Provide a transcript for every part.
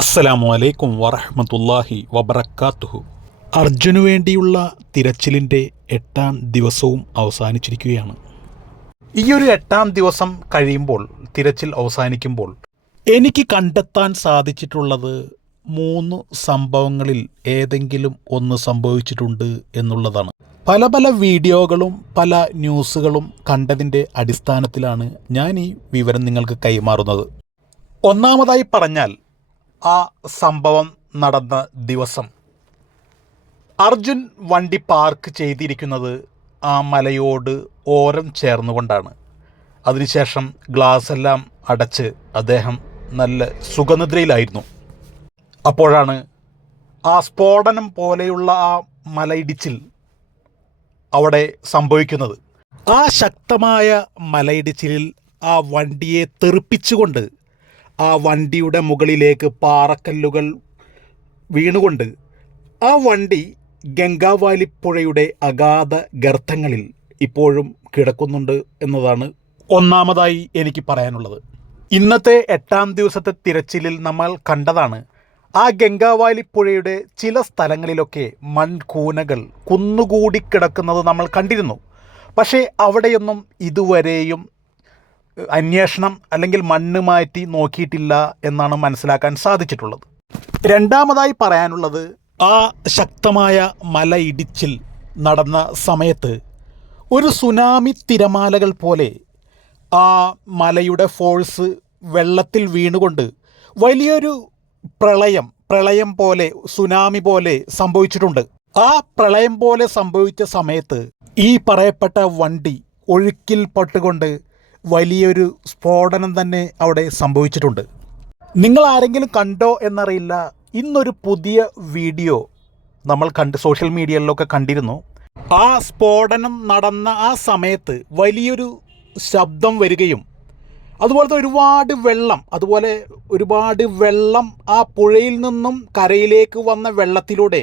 അസ്സലാമു അലൈക്കും വറഹ്മത്തുള്ളാഹി വബറകാതുഹു. അർജുനു വേണ്ടിയുള്ള തിരച്ചിലിൻ്റെ 8-ാം ദിവസവും അവസാനിച്ചിരിക്കുകയാണ്. ഈയൊരു 8-ാം ദിവസം കഴിയുമ്പോൾ, തിരച്ചിൽ അവസാനിക്കുമ്പോൾ എനിക്ക് കണ്ടെത്താൻ സാധിച്ചിട്ടുള്ളത് 3 സംഭവങ്ങളിൽ ഏതെങ്കിലും ഒന്ന് സംഭവിച്ചിട്ടുണ്ട് എന്നുള്ളതാണ്. പല പല വീഡിയോകളും പല ന്യൂസുകളും കണ്ടതിൻ്റെ അടിസ്ഥാനത്തിലാണ് ഞാൻ ഈ വിവരം നിങ്ങൾക്ക് കൈമാറുന്നത്. ഒന്നാമതായി പറഞ്ഞാൽ, ആ സംഭവം നടന്ന ദിവസം അർജുൻ വണ്ടി പാർക്ക് ചെയ്തിരിക്കുന്നത് ആ മലയോട് ഓരം ചേർന്നുകൊണ്ടാണ്. അതിനുശേഷം ഗ്ലാസ് എല്ലാം അടച്ച് അദ്ദേഹം നല്ല സുഖനിദ്രയിലായിരുന്നു. അപ്പോഴാണ് ആ സ്ഫോടനം പോലെയുള്ള ആ മലയിടിച്ചിൽ അവിടെ സംഭവിക്കുന്നത്. ആ ശക്തമായ മലയിടിച്ചിലിൽ ആ വണ്ടിയെ തെറിപ്പിച്ചുകൊണ്ട് ആ വണ്ടിയുടെ മുകളിലേക്ക് പാറക്കല്ലുകൾ വീണുകൊണ്ട് ആ വണ്ടി ഗംഗാവാലിപ്പുഴയുടെ അഗാധ ഗർത്തങ്ങളിൽ ഇപ്പോഴും കിടക്കുന്നുണ്ട് എന്നതാണ് ഒന്നാമതായി എനിക്ക് പറയാനുള്ളത്. ഇന്നത്തെ 8-ാം ദിവസത്തെ തിരച്ചിലിൽ നമ്മൾ കണ്ടതാണ്, ആ ഗംഗാവാലിപ്പുഴയുടെ ചില സ്ഥലങ്ങളിലൊക്കെ മൺകൂനകൾ കുന്നുകൂടി കിടക്കുന്നത് നമ്മൾ കണ്ടിരുന്നു. പക്ഷേ അവിടെയൊന്നും ഇതുവരെയും അന്വേഷണം അല്ലെങ്കിൽ മണ്ണ് മാറ്റി നോക്കിയിട്ടില്ല എന്നാണ് മനസ്സിലാക്കാൻ സാധിച്ചിട്ടുള്ളത്. രണ്ടാമതായി പറയാനുള്ളത്, ആ ശക്തമായ മലയിടിച്ചിൽ നടന്ന സമയത്ത് ഒരു സുനാമി തിരമാലകൾ പോലെ ആ മലയുടെ ഫോഴ്സ് വെള്ളത്തിൽ വീണുകൊണ്ട് വലിയൊരു പ്രളയം പോലെ, സുനാമി പോലെ സംഭവിച്ചിട്ടുണ്ട്. ആ പ്രളയം പോലെ സംഭവിച്ച സമയത്ത് ഈ പറയപ്പെട്ട വണ്ടി ഒഴുക്കിൽ പെട്ടുകൊണ്ട് വലിയൊരു സ്ഫോടനം തന്നെ അവിടെ സംഭവിച്ചിട്ടുണ്ട്. നിങ്ങൾ ആരെങ്കിലും കണ്ടോ എന്നറിയില്ല, ഇന്നൊരു പുതിയ വീഡിയോ നമ്മൾ സോഷ്യൽ മീഡിയയിലൊക്കെ കണ്ടിരുന്നു. ആ സ്ഫോടനം നടന്ന ആ സമയത്ത് വലിയൊരു ശബ്ദം വരികയും അതുപോലത്തെ ഒരുപാട് വെള്ളം ആ പുഴയിൽ നിന്നും കരയിലേക്ക് വന്ന വെള്ളത്തിലൂടെ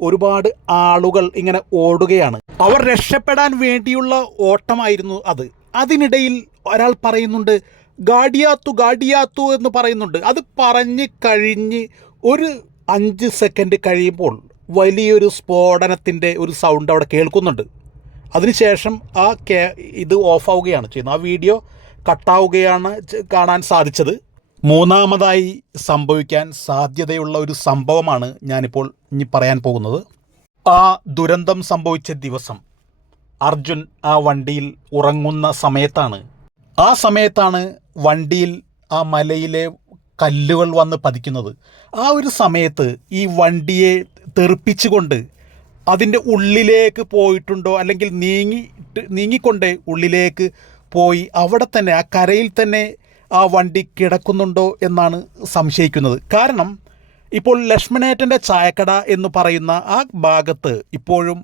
ഒരുപാട് ആളുകൾ ഇങ്ങനെ ഓടുകയാണ്. അവർ രക്ഷപ്പെടാൻ വേണ്ടിയുള്ള ഓട്ടമായിരുന്നു അത്. അതിനിടയിൽ ഒരാൾ പറയുന്നുണ്ട്, ഗാഡിയാത്തു എന്ന് പറയുന്നുണ്ട്. അത് പറഞ്ഞ് കഴിഞ്ഞ് ഒരു 5 സെക്കൻഡ് കഴിയുമ്പോൾ വലിയൊരു സ്ഫോടനത്തിൻ്റെ ഒരു സൗണ്ട് അവിടെ കേൾക്കുന്നുണ്ട്. അതിനുശേഷം ഇത് ഓഫാവുകയാണ് ചെയ്യുന്നത്. ആ വീഡിയോ കട്ടാവുകയാണ് കാണാൻ സാധിച്ചത്. മൂന്നാമതായി സംഭവിക്കാൻ സാധ്യതയുള്ള ഒരു സംഭവമാണ് ഞാനിപ്പോൾ ഇനി പറയാൻ പോകുന്നത്. ആ ദുരന്തം സംഭവിച്ച ദിവസം അർജുൻ ആ വണ്ടിയിൽ ഉറങ്ങുന്ന സമയത്താണ്. ആ സമയത്താണ് വണ്ടിയിൽ ആ മലയിലെ കല്ലുകൾ വന്ന് പതിക്കുന്നത്. ആ ഒരു സമയത്ത് ഈ വണ്ടിയെ തെറിപ്പിച്ചുകൊണ്ട് അതിൻ്റെ ഉള്ളിലേക്ക് പോയിട്ടുണ്ടോ, അല്ലെങ്കിൽ നീങ്ങിക്കൊണ്ട് ഉള്ളിലേക്ക് പോയി അവിടെ തന്നെ ആ കരയിൽ തന്നെ ആ വണ്ടി കിടക്കുന്നുണ്ടോ എന്നാണ് സംശയിക്കുന്നത്. കാരണം ഇപ്പോൾ ലക്ഷ്മണേട്ടൻ്റെ ചായക്കട എന്ന് പറയുന്ന ആ ഭാഗത്ത് ഇപ്പോഴും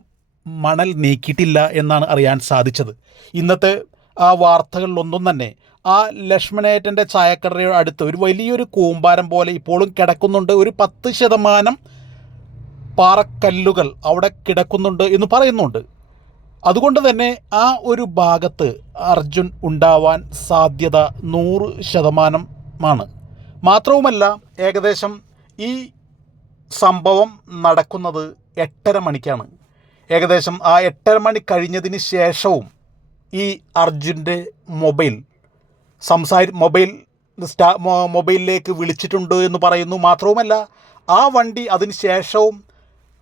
മണൽ നീക്കിയിട്ടില്ല എന്നാണ് അറിയാൻ സാധിച്ചത്. ഇന്നത്തെ ആ വാർത്തകളിലൊന്നും തന്നെ ആ ലക്ഷ്മണേട്ടൻ്റെ ചായക്കടയുടെ അടുത്ത് ഒരു വലിയൊരു കൂമ്പാരം പോലെ ഇപ്പോഴും കിടക്കുന്നുണ്ട്. ഒരു 10% പാറക്കല്ലുകൾ അവിടെ കിടക്കുന്നുണ്ട് എന്ന് പറയുന്നുണ്ട്. അതുകൊണ്ട് തന്നെ ആ ഒരു ഭാഗത്ത് അർജുൻ ഉണ്ടാവാൻ സാധ്യത 100% മാത്രവുമല്ല, ഏകദേശം ഈ സംഭവം നടക്കുന്നത് 8:30 മണിക്കാണ്. ഏകദേശം ആ 8:30 മണി കഴിഞ്ഞതിന് ശേഷവും ഈ അർജുൻ്റെ മൊബൈലിലേക്ക് വിളിച്ചിട്ടുണ്ട് എന്ന് പറയുന്നു. മാത്രവുമല്ല, ആ വണ്ടി അതിന് ശേഷവും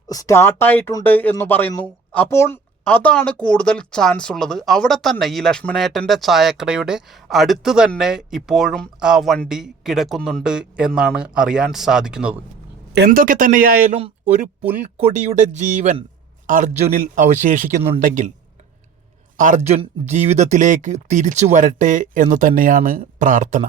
സ്റ്റാർട്ടായിട്ടുണ്ട് എന്ന് പറയുന്നു. അപ്പോൾ അതാണ് കൂടുതൽ ചാൻസ് ഉള്ളത്. അവിടെ തന്നെ ഈ ലക്ഷ്മണേട്ടൻ്റെ ചായക്കടയുടെ അടുത്ത് തന്നെ ഇപ്പോഴും ആ വണ്ടി കിടക്കുന്നുണ്ട് എന്നാണ് അറിയാൻ സാധിക്കുന്നത്. എന്തൊക്കെ തന്നെയായാലും ഒരു പുൽക്കൊടിയുടെ ജീവൻ അർജുനിൽ അവശേഷിക്കുന്നുണ്ടെങ്കിൽ അർജുൻ ജീവിതത്തിലേക്ക് തിരിച്ചു വരട്ടെ എന്ന് തന്നെയാണ് പ്രാർത്ഥന.